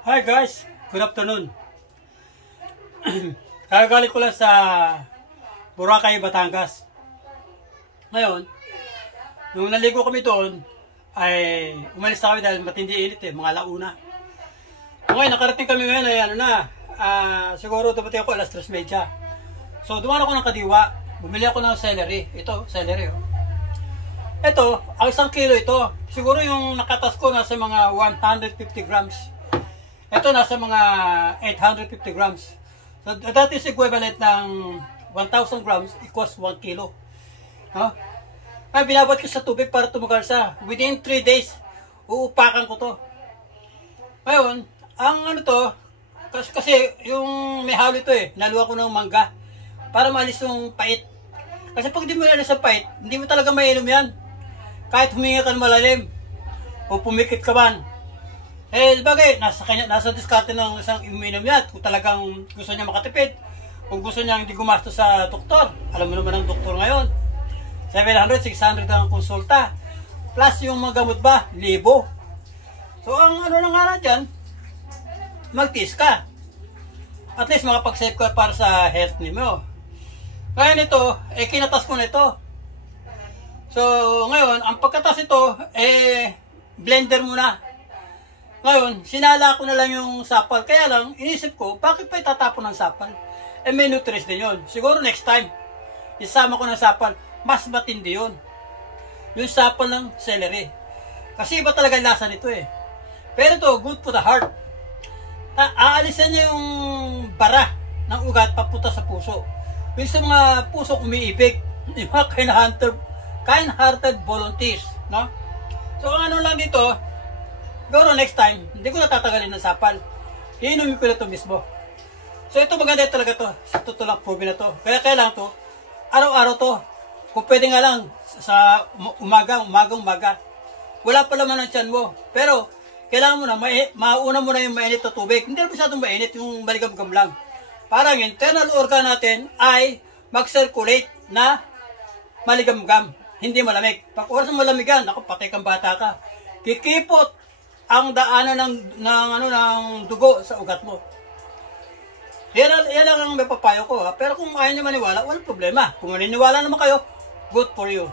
Hi guys, good afternoon. Kagaling ko lang sa Boracay, Batangas. Ngayon, nung naligo kami doon, ay umalis na kami dahil matindi init mga launa. Ngayon, nakarating kami ngayon ay siguro dumating ako alas 3:30. So, dumaan ako ng Kadiwa, bumili ako ng celery. Ito, celery. Ito, ang 1 kilo ito. Siguro yung nakatas ko nasa mga 150 grams. Ito nasa mga 850 grams. So that is equivalent ng 1,000 grams equals 1 kilo. No? Ay, binabad ko sa tubig para tumugal siya. Within 3 days, uupakan ko to. Ngayon, ang to, kasi yung may halo ito naluwa ko ng mangga para maalis yung pait. Kasi pag di mo alis ang pait, hindi mo talaga mainom yan. Kahit huminga ka ng malalim o pumikit ka man. Bagay, nasa diskarte ng isang uminom yan. Kung talagang gusto niya makatipid, kung gusto niya hindi gumastos sa doktor. Alam mo naman ang doktor ngayon. 700, 600 ang konsulta. Plus yung mga gamot ba, 1,000. So ang na nga na dyan, mag-test ka. At least makapag-save ka para sa health ni mo. Kaya nito, kinatas ko nito. So ngayon, ang pagkatas ito, blender muna. Ngayon, sinala ko na lang yung sapal. Kaya lang, inisip ko, bakit pa itatapon ng sapal? May nutrients din yun. Siguro next time, isama ko ng sapal. Mas matindi yun. Yung sapal ng celery. Kasi iba talaga lasa nito Pero ito, good for the heart. Aalisan niya yung bara ng ugat papunta sa puso. Yung sa mga pusong umiibig. Yung mga kind-hearted volunteers. No? So, ano lang dito, siguro next time, hindi ko natatagalin ng sapal. Iinumin ko na ito mismo. So ito maganda talaga to. Sa tutulak po na to. Kaya kailangan to, araw-araw to. Kung pwede nga lang, sa umaga. Wala pa laman ang tiyan mo. Pero, kailangan mo na, mauna mo na yung mainit na tubig. Hindi na masyadong mainit, yung maligam-gam lang. Para ang internal organ natin ay mag-circulate na maligam-gam. Hindi malamig. Pag oras ng malamigan, ako patay kang bata ka. Kikipot ang daanan ng dugo sa ugat mo. Yan lang ang may papayo ko. Pero kung ayaw nyo maniwala, walang problema. Kung naniniwala naman kayo, good for you.